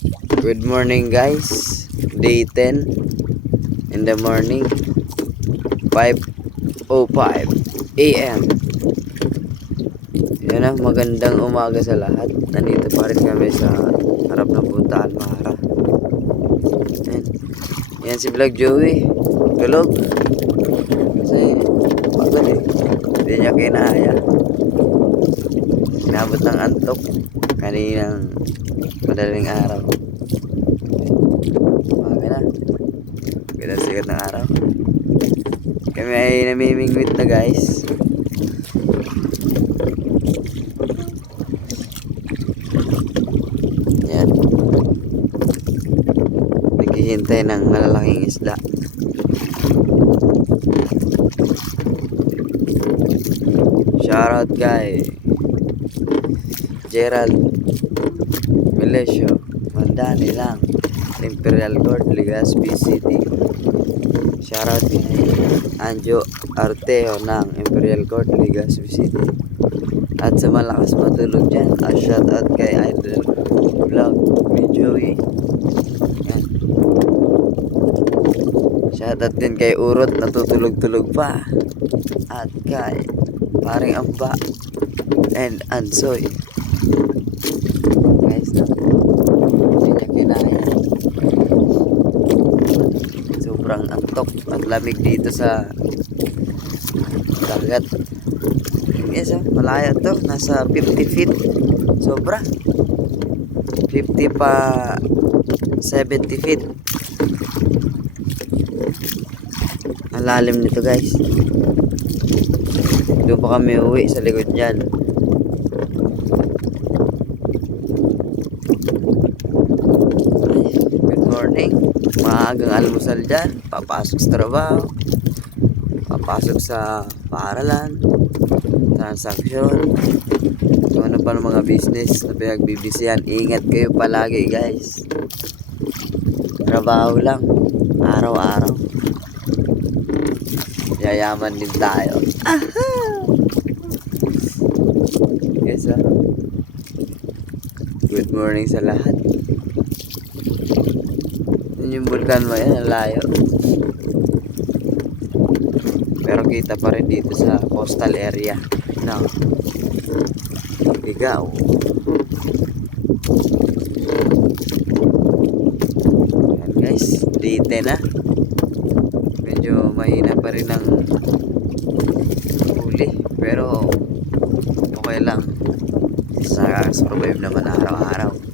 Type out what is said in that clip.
Good morning guys. Day 10 in the morning. 5:05 AM. Yan na, magandang umaga sa lahat. Nandito pa rin kami sa harap ng Punta Almara. Yan si Vlog Joey. Tulog. Kasi pagod eh. Hindi niya kinaya. Inabot ng antok kaninang madaling araw. Umaga na. Ganda sigat ng araw. Kami ay namimingwit na guys. Yan. Naghihintay ng malalaking isda. Shoutout kay Gerald Melesio Mandani lang, Imperial Court, Legazpi City. Shoutout kay Anjo Arteo ng Imperial Court, Legazpi City. At sa malakas matulog dyan, shoutout kay Idol Vlog ni Joey. Yan. Shoutout din kay Urot, natutulog-tulog pa. At kay Paring Amba and Ansoy. Guys, no? Hindi niya kinaya. Sobrang antok at lamig dito sa dagat. Yes, malaya to. Nasa 50 feet. Sobra. 50 pa 70 feet. Ang lalim nito guys. Doon pa kami uwi sa likod niyan. Good morning. Maagang almusal dyan. Papasok sa trabaho. Papasok sa paaralan. Transaksyon. Kung ano pa ng mga business na pinagbibisihan. Ingat kayo palagi guys. Trabaho lang. Araw-araw. Yayaman din tayo. Yes, good morning sa lahat. Yun yung vulkan mo yan, layo. Pero kita pa rin dito sa coastal area. No. Ligaw. Yan guys, dito na. Medyo mahina pa rin ang huli. Pero okay lang. Sa survive naman araw-araw.